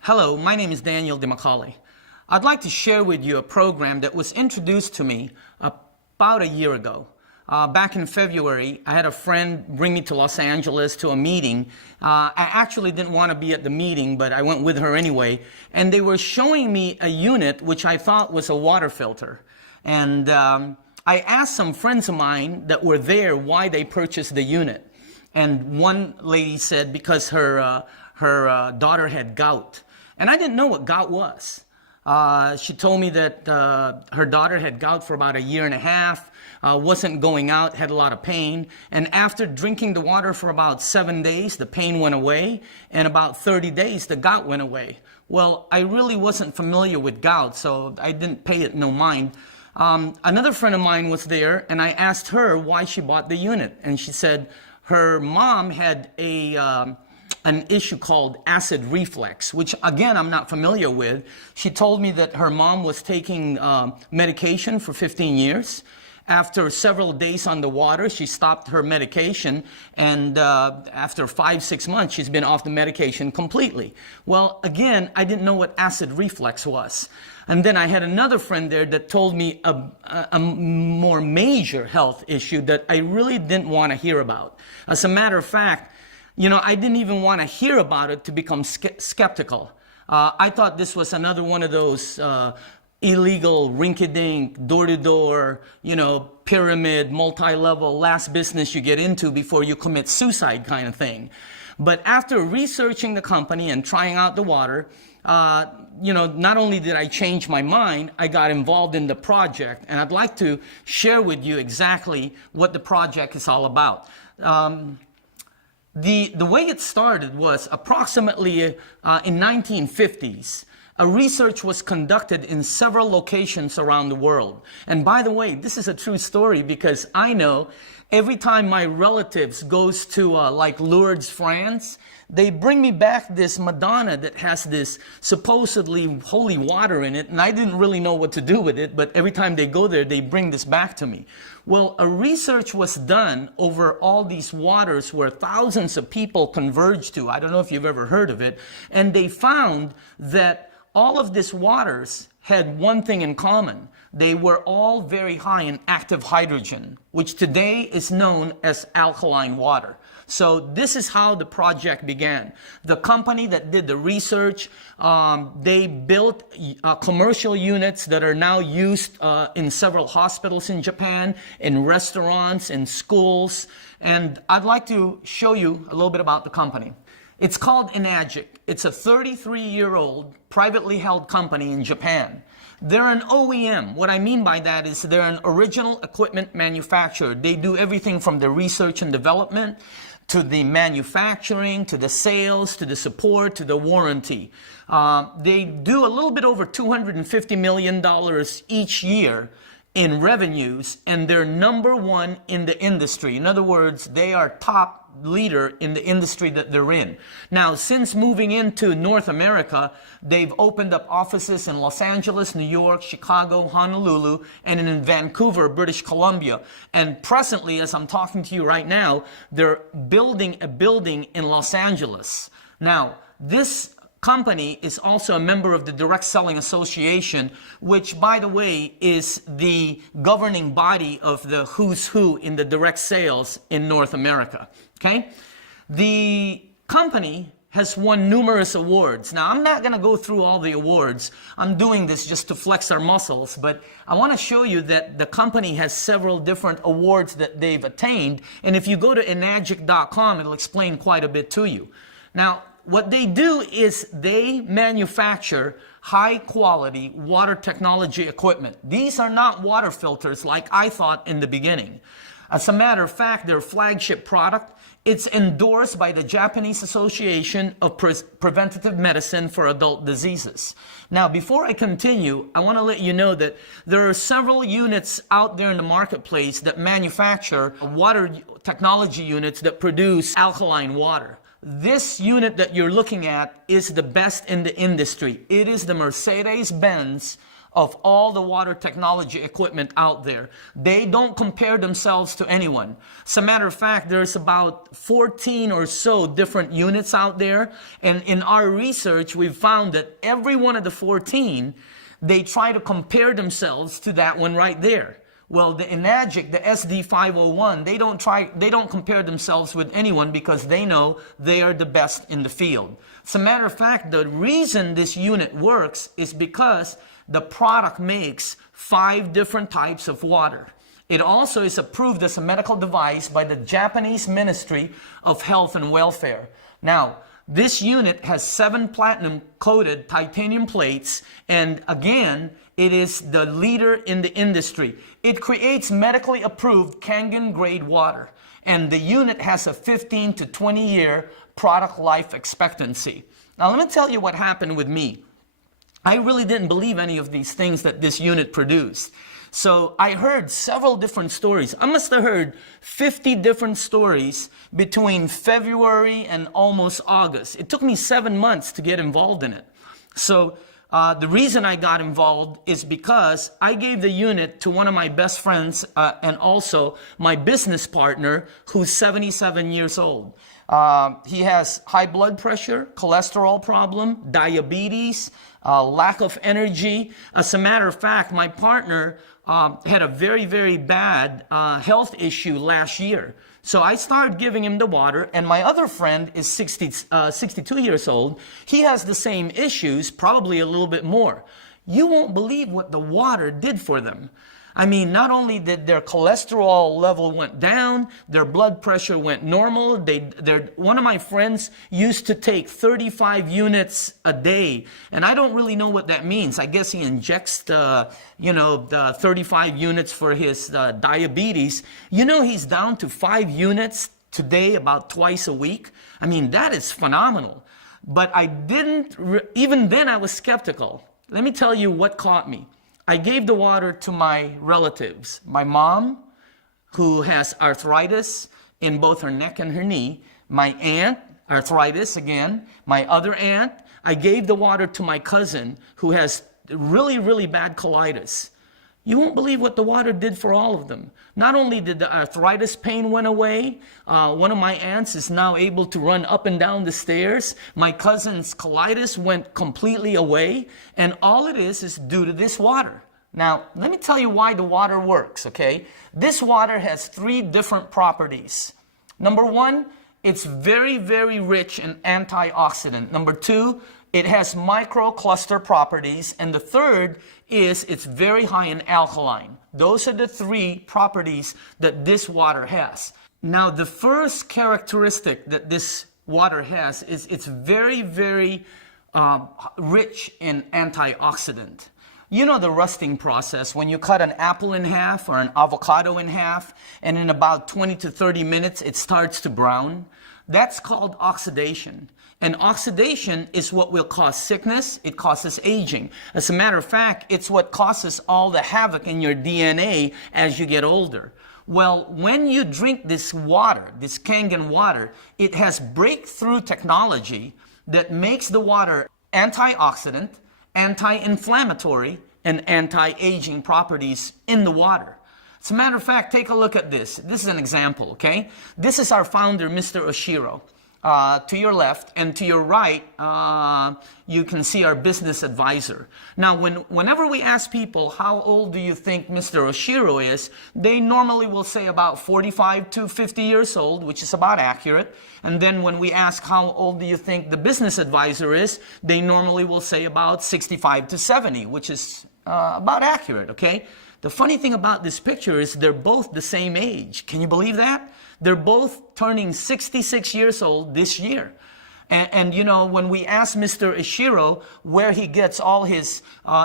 Hello, my name is Daniel Dimacale. I'd like to share with you a program that was introduced to me about a year ago. Back in February, I had a friend bring me to Los Angeles to a meeting. I actually didn't want to be at the meeting, but I went with her anyway. And they were showing me a unit which I thought was a water filter. And I asked some friends of mine that were there why they purchased the unit. And one lady said because her daughter had gout. And I didn't know what gout was. She told me that her daughter had gout for about a year and a half, wasn't going out, had a lot of pain. And after drinking the water for about 7 days, the pain went away. And about 30 days, the gout went away. Well, I really wasn't familiar with gout, so I didn't pay it no mind. Another friend of mine was there, and I asked her why she bought the unit. And she said her mom had an issue called acid reflux, which again, I'm not familiar with. She told me that her mom was taking medication for 15 years. After several days on the water, she stopped her medication, and after 5-6 months, she's been off the medication completely. Well, again, I didn't know what acid reflux was. And then I had another friend there that told me a more major health issue that I really didn't want to hear about. As a matter of fact, you know, I didn't even want to hear about it to become skeptical. I thought this was another one of those illegal, rinky-dink, door-to-door, you know, pyramid, multi-level, last business you get into before you commit suicide kind of thing. But after researching the company and trying out the water, you know, not only did I change my mind, I got involved in the project. And I'd like to share with you exactly what the project is all about. The way it started was approximately in 1950s. A research was conducted in several locations around the world. And by the way, this is a true story because I know every time my relatives goes to like Lourdes, France, they bring me back this Madonna that has this supposedly holy water in it, and I didn't really know what to do with it, but every time they go there, they bring this back to me. Well, a research was done over all these waters where thousands of people converged to. I don't know if you've ever heard of it. And they found that all of these waters had one thing in common. They were all very high in active hydrogen, which today is known as alkaline water. So this is how the project began. The company that did the research, they built commercial units that are now used in several hospitals in Japan, in restaurants, in schools. And I'd like to show you a little bit about the company. It's called Enagic. It's a 33-year-old privately held company in Japan. They're an OEM. What I mean by that is they're an original equipment manufacturer. They do everything from the research and development to the manufacturing, to the sales, to the support, to the warranty. They do a little bit over $250 million each year in revenues, and they're #1 in the industry. In other words, they are top leader in the industry that they're in. Now, since moving into North America, they've opened up offices in Los Angeles, New York, Chicago, Honolulu, and in Vancouver, British Columbia. And presently, as I'm talking to you right now, they're building a building in Los Angeles. Now, this company is also a member of the Direct Selling Association, which, by the way, is the governing body of the who's who in the direct sales in North America. Okay? The company has won numerous awards. Now, I'm not going to go through all the awards. I'm doing this just to flex our muscles, but I want to show you that the company has several different awards that they've attained. And if you go to enagic.com, it'll explain quite a bit to you. Now, what they do is they manufacture high-quality water technology equipment. These are not water filters like I thought in the beginning. As a matter of fact, their flagship product, it's endorsed by the Japanese Association of Preventative Medicine for Adult Diseases. Now, before I continue, I want to let you know that there are several units out there in the marketplace that manufacture water technology units that produce alkaline water. This unit that you're looking at is the best in the industry. It is the Mercedes-Benz of all the water technology equipment out there. They don't compare themselves to anyone. As a matter of fact, there's about 14 or so different units out there. And in our research, we've found that every one of the 14, they try to compare themselves to that one right there. Well, the Enagic, the SD501, they don't compare themselves with anyone because they know they are the best in the field. As a matter of fact, the reason this unit works is because the product makes 5 different types of water. It also is approved as a medical device by the Japanese Ministry of Health and Welfare. Now, this unit has 7 platinum-coated titanium plates, and again, it is the leader in the industry. It creates medically approved Kangen grade water, and the unit has a 15 to 20 year product life expectancy. Now, let me tell you what happened with me. I really didn't believe any of these things that this unit produced. So I heard several different stories. I must have heard 50 different stories between February and almost August. It took me 7 months to get involved in it. So the reason I got involved is because I gave the unit to one of my best friends and also my business partner who's 77 years old. He has high blood pressure, cholesterol problem, diabetes, lack of energy. As a matter of fact, my partner had a very, very bad health issue last year. So I started giving him the water, and my other friend is 62 years old. He has the same issues, probably a little bit more. You won't believe what the water did for them. I mean, not only did their cholesterol level went down, their blood pressure went normal. One of my friends used to take 35 units a day, and I don't really know what that means. I guess he injects the 35 units for his diabetes. You know, he's down to 5 units today, about twice a week. I mean, that is phenomenal. But even then I was skeptical. Let me tell you what caught me. I gave the water to my relatives. My mom, who has arthritis in both her neck and her knee. My aunt, arthritis again. My other aunt. I gave the water to my cousin, who has really, really bad colitis. You won't believe what the water did for all of them. Not only did the arthritis pain went away, one of my aunts is now able to run up and down the stairs. My cousin's colitis went completely away, and all it is due to this water. Now, let me tell you why the water works, okay? This water has 3 different properties. Number 1, it's very, very rich in antioxidant. Number 2, it has microcluster properties. And the third is it's very high in alkaline. Those are the 3 properties that this water has. Now, the first characteristic that this water has is it's very, very rich in antioxidant. You know the rusting process, when you cut an apple in half or an avocado in half, and in about 20 to 30 minutes it starts to brown? That's called oxidation. And oxidation is what will cause sickness. It causes aging. As a matter of fact, it's what causes all the havoc in your DNA as you get older. Well, when you drink this water, this Kangen water, it has breakthrough technology that makes the water antioxidant, anti-inflammatory, and anti-aging properties in the water. As a matter of fact, take a look at this. This is an example, okay? This is our founder, Mr. Oshiro. To your left, and to your right, you can see our business advisor. Now, whenever we ask people, how old do you think Mr. Oshiro is, they normally will say about 45 to 50 years old, which is about accurate. And then when we ask, how old do you think the business advisor is, they normally will say about 65 to 70, which is about accurate, okay? The funny thing about this picture is they're both the same age. Can you believe that? They're both turning 66 years old this year. And you know, when we ask Mr. Ishiro where he gets all his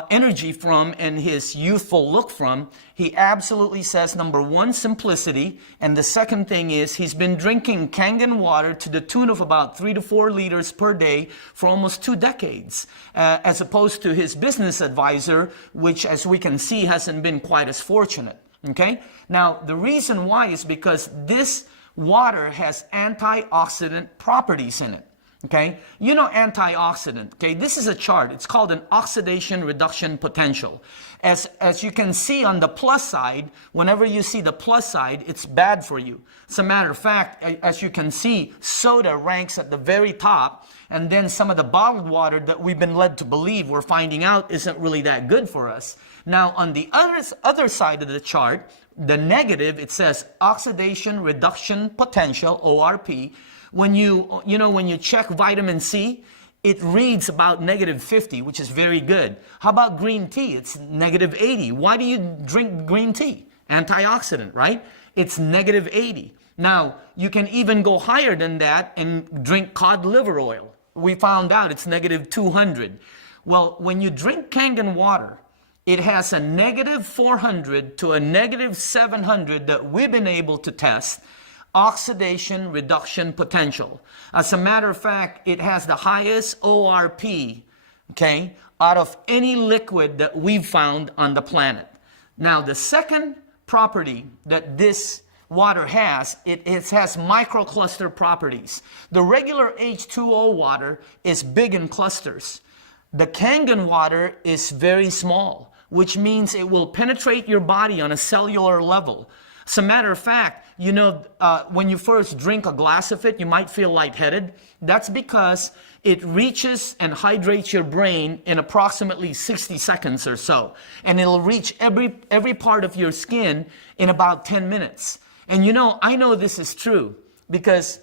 energy from and his youthful look from, he absolutely says, number 1, simplicity. And the second thing is he's been drinking Kangen water to the tune of about 3 to 4 liters per day for almost 2 decades, as opposed to his business advisor, which, as we can see, hasn't been quite as fortunate. Okay? Now, the reason why is because this water has antioxidant properties in it. Okay, you know antioxidant. Okay, this is a chart. It's called an oxidation reduction potential. As you can see on the plus side, whenever you see the plus side, it's bad for you. As a matter of fact, as you can see, soda ranks at the very top, and then some of the bottled water that we've been led to believe we're finding out isn't really that good for us. Now, on the other side of the chart, the negative, it says oxidation reduction potential, ORP. When when you check vitamin C, it reads about -50, which is very good. How about green tea? It's -80. Why do you drink green tea? Antioxidant, right? It's -80. Now, you can even go higher than that and drink cod liver oil. We found out it's -200. Well, when you drink Kangen water, it has a -400 to a -700 that we've been able to test. Oxidation reduction potential. As a matter of fact, it has the highest ORP, okay, out of any liquid that we've found on the planet. Now, the second property that this water has, it has microcluster properties. The regular H2O water is big in clusters. The Kangen water is very small, which means it will penetrate your body on a cellular level. As a matter of fact, when you first drink a glass of it, you might feel lightheaded. That's because it reaches and hydrates your brain in approximately 60 seconds or so. And it'll reach every part of your skin in about 10 minutes. And I know this is true because,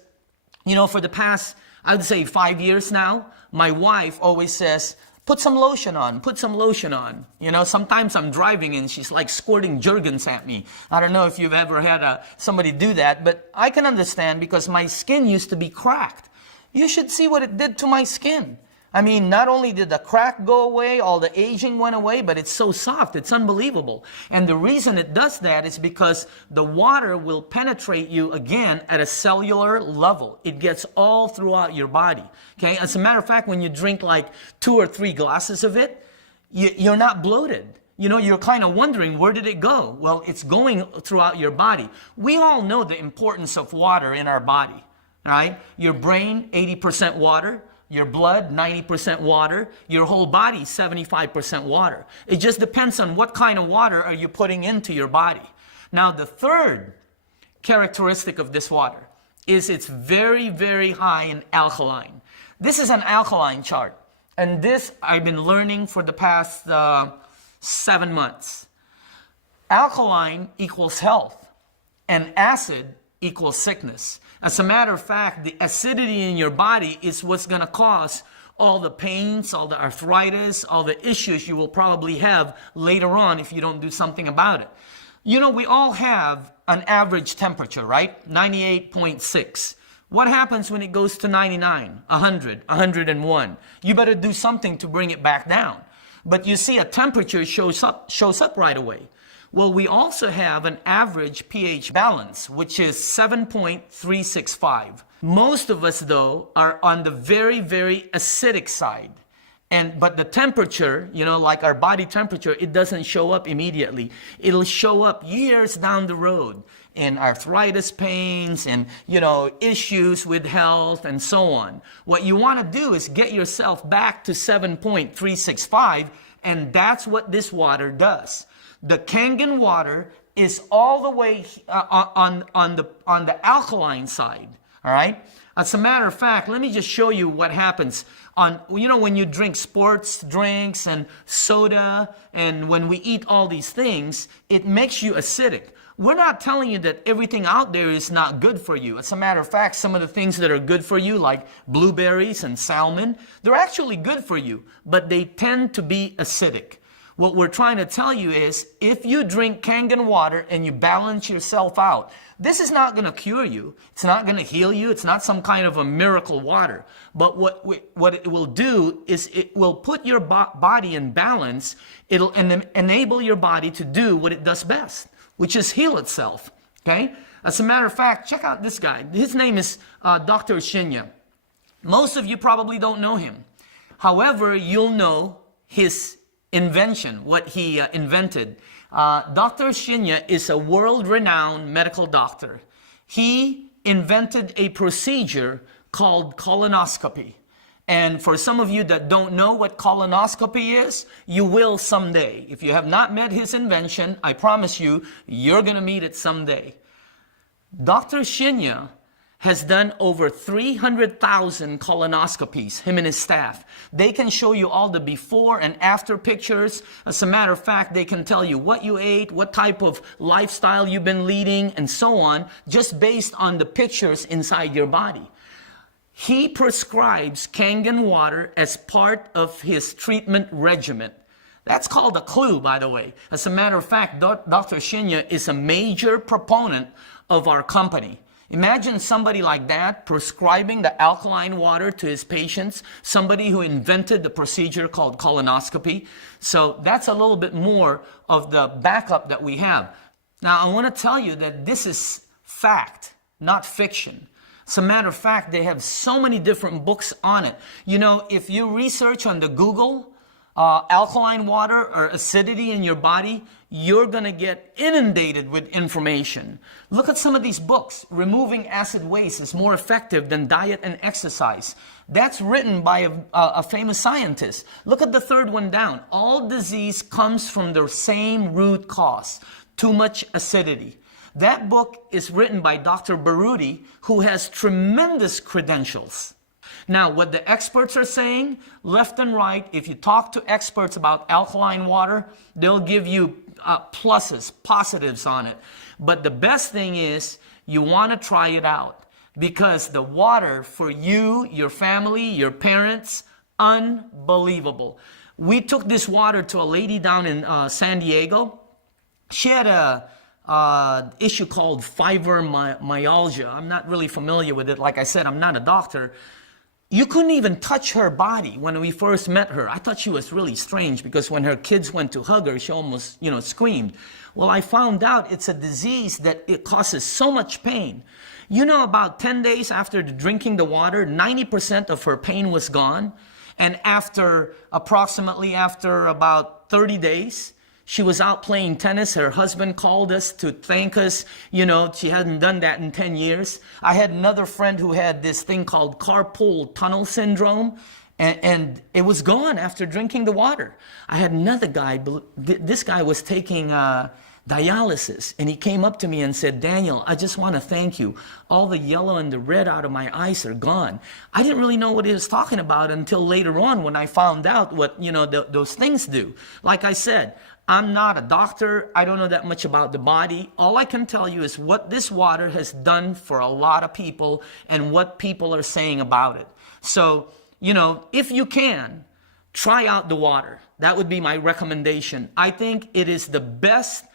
for the past, I would say 5 years now, my wife always says, put some lotion on, put some lotion on. Sometimes I'm driving and she's like squirting Jergens at me. I don't know if you've ever had somebody do that, but I can understand because my skin used to be cracked. You should see what it did to my skin. I mean, not only did the crack go away, all the aging went away, but it's so soft, it's unbelievable. And the reason it does that is because the water will penetrate you again at a cellular level. It gets all throughout your body. Okay? As a matter of fact, when you drink like 2 or 3 glasses of it, you're not bloated. You're kind of wondering, where did it go? Well, it's going throughout your body. We all know the importance of water in our body, right? Your brain, 80% water. Your blood, 90% water. Your whole body, 75% water. It just depends on what kind of water are you putting into your body. Now, the third characteristic of this water is it's very, very high in alkaline. This is an alkaline chart. And this I've been learning for the past 7 months. Alkaline equals health, and acid equals sickness. As a matter of fact, the acidity in your body is what's going to cause all the pains, all the arthritis, all the issues you will probably have later on if you don't do something about it. We all have an average temperature, right? 98.6. What happens when it goes to 99, 100, 101? You better do something to bring it back down. But you see a temperature shows up right away. Well, we also have an average pH balance, which is 7.365. Most of us, though, are on the very, very acidic side. But the temperature, like our body temperature, it doesn't show up immediately. It'll show up years down the road in arthritis pains and, issues with health and so on. What you want to do is get yourself back to 7.365, and that's what this water does. The Kangen water is all the way on the alkaline side, all right? As a matter of fact, let me just show you what happens when you drink sports drinks and soda, and when we eat all these things, it makes you acidic. We're not telling you that everything out there is not good for you. As a matter of fact, some of the things that are good for you, like blueberries and salmon, they're actually good for you, but they tend to be acidic. What we're trying to tell you is, if you drink Kangen water and you balance yourself out, this is not going to cure you. It's not going to heal you. It's not some kind of a miracle water. But what it will do is it will put your body in balance. It'll enable your body to do what it does best, which is heal itself. Okay? As a matter of fact, check out this guy. His name is Dr. Shinya. Most of you probably don't know him. However, you'll know his invention, what he invented. Dr. Shinya is a world-renowned medical doctor. He invented a procedure called colonoscopy. And for some of you that don't know what colonoscopy is, you will someday. If you have not met his invention, I promise you, you're going to meet it someday. Dr. Shinya has done over 300,000 colonoscopies, him and his staff. They can show you all the before and after pictures. As a matter of fact, they can tell you what you ate, what type of lifestyle you've been leading, and so on, just based on the pictures inside your body. He prescribes Kangen water as part of his treatment regimen. That's called a clue, by the way. As a matter of fact, Dr. Shinya is a major proponent of our company. Imagine somebody like that prescribing the alkaline water to his patients, somebody who invented the procedure called colonoscopy. So that's a little bit more of the backup that we have. Now, I want to tell you that this is fact, not fiction. As a matter of fact, they have so many different books on it. You know, if you research on the Google, alkaline water or acidity in your body, you're going to get inundated with information. Look at some of these books. Removing acid waste is more effective than diet and exercise. That's written by a famous scientist. Look at the third one down. All disease comes from the same root cause, too much acidity. That book is written by Dr. Baruti, who has tremendous credentials. Now, what the experts are saying, left and right, if you talk to experts about alkaline water, they'll give you pluses, positives on it. But the best thing is you want to try it out, because the water for you, your family, your parents, unbelievable. We took this water to a lady down in San Diego. She had a issue called fibromyalgia. I'm not really familiar with it. Like I said, I'm not a doctor. You couldn't even touch her body when we first met her. I thought she was really strange because when her kids went to hug her, she almost, screamed. Well, I found out it's a disease that it causes so much pain. You know, about 10 days after drinking the water, 90% of her pain was gone. And approximately after about 30 days, she was out playing tennis. Her husband called us to thank us. She hadn't done that in 10 years. I had another friend who had this thing called carpal tunnel syndrome, and it was gone after drinking the water. I had another guy, this guy was taking dialysis, and he came up to me and said, "Daniel, I just want to thank you. All the yellow and the red out of my eyes are gone." I didn't really know what he was talking about until later on when I found out what, those things do. Like I said, I'm not a doctor. I don't know that much about the body. All I can tell you is what this water has done for a lot of people and what people are saying about it. So, if you can, try out the water. That would be my recommendation. I think it is the best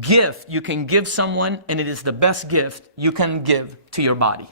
gift you can give someone, and it is the best gift you can give to your body.